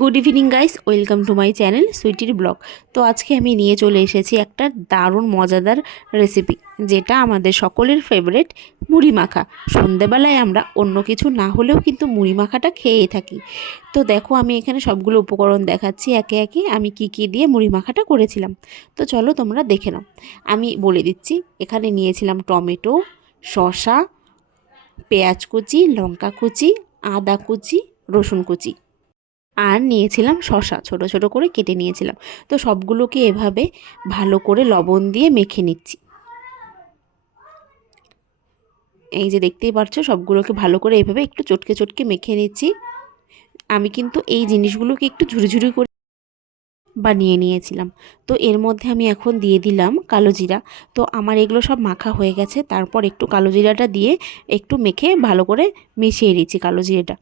Good evening guys, welcome to my channel সুইটির blog. তো আজকে আমি নিয়ে চলে এসেছি একটা দারুণ মজাদার রেসিপি, যেটা আমাদের সকলের ফেভারিট, মুড়ি মাখা। সন্ধেবেলায় আমরা অন্য কিছু না হলেও কিন্তু মুড়ি মাখাটা খেয়ে থাকি। তো দেখো, আমি এখানে সবগুলো উপকরণ দেখাচ্ছি একে একে আমি কি দিয়ে মুড়ি মাখাটা করেছিলাম। তো চলো তোমরা দেখে নাও। আমি বলে দিচ্ছি, এখানে নিয়েছিলাম টমেটো, শসা, পেঁয়াজ কুচি, লঙ্কা কুচি, আদা কুচি, রসুন কুচি, আর নিয়েছিলাম শসা, ছোট ছোট করে কেটে নিয়েছিলাম। তো সবগুলোকে এভাবে ভালো করে লবণ দিয়ে মেখে নিচ্ছি। এই যে দেখতেই পাচ্ছ, সবগুলোকে ভালো করে এভাবে একটু চটকে চটকে মেখে নিচ্ছি। আমি কিন্তু এই জিনিসগুলোকে একটু ঝুড়ি করে বানিয়ে নিয়েছিলাম। তো এর মধ্যে আমি এখন দিয়ে দিলাম কালো জিরা। তো আমার এগুলো সব মাখা হয়ে গেছে, তারপর একটু কালো জিরাটা দিয়ে একটু মেখে ভালো করে মিশিয়ে নিচ্ছি কালো জিরাটা।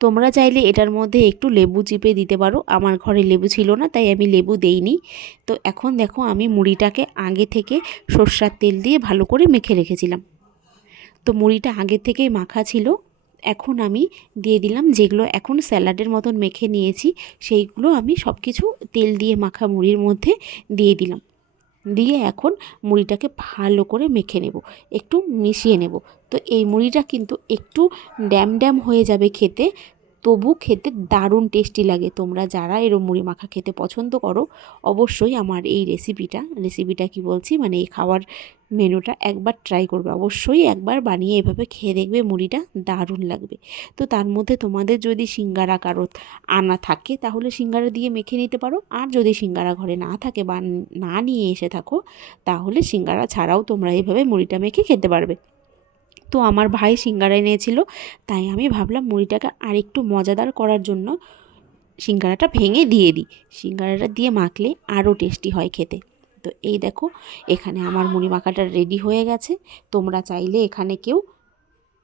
তোমরা চাইলে এটার মধ্যে একটু লেবু চিপে দিতে পারো, আমার ঘরে লেবু ছিল না তাই আমি লেবু দেইনি। তো এখন দেখো, আমি মুড়িটাকে আগে থেকে সর্ষার তেল দিয়ে ভালো করে মেখে রেখেছিলাম। তো মুড়িটা আগে থেকেই মাখা ছিল। এখন আমি দিয়ে দিলাম যেগুলো এখন স্যালাডের মতন মেখে নিয়েছি, সেইগুলো আমি সব কিছু তেল দিয়ে মাখা মুড়ির মধ্যে দিয়ে দিলাম। দিয়ে এখন মুড়িটাকে ভালো করে মেখে নেব, একটু মিশিয়ে নেব। তো এই মুড়িটা কিন্তু একটু ড্যাম ড্যাম হয়ে যাবে খেতে, তবু খেতে দারুণ টেস্টি লাগে। তোমরা যারা এরম মুড়ি মাখা খেতে পছন্দ করো, অবশ্যই আমার এই রেসিপিটা কি বলছি, মানে এই খাওয়ার মেনুটা একবার ট্রাই করবে। অবশ্যই একবার বানিয়ে এভাবে খেয়ে দেখবে, মুড়িটা দারুণ লাগবে। তো তার মধ্যে তোমাদের যদি সিঙ্গারা কারো আনা থাকে তাহলে সিঙ্গারা দিয়ে মেখে নিতে পারো, আর যদি সিঙ্গারা ঘরে না থাকে বা না নিয়ে এসে থাকো, তাহলে সিঙ্গারা ছাড়াও তোমরা এইভাবে মুড়িটা মেখে খেতে পারবে। তো আমার ভাই সিঙ্গারা এনেছিল, তাই আমি ভাবলাম মুড়িটাকে আরেকটু মজাদার করার জন্য সিঙ্গারাটা ভেঙে দিয়ে দিই। সিঙ্গারাটা দিয়ে মাখলে আরও টেস্টি হয় খেতে। তো এই দেখো, এখানে আমার মুড়ি মাখাটা রেডি হয়ে গেছে। তোমরা চাইলে এখানে কেউ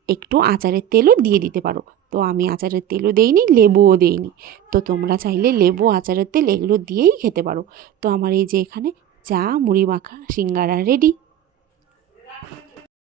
একটু আচারের তেলও দিয়ে দিতে পারো। তো আমি আচারের তেলও দেইনি, লেবুও দেইনি। তো তোমরা চাইলে লেবু, আচারের তেল এগুলো দিয়েই খেতে পারো। তো আমার এই যে এখানে চা, মুড়ি মাখা, সিঙ্গারা রেডি।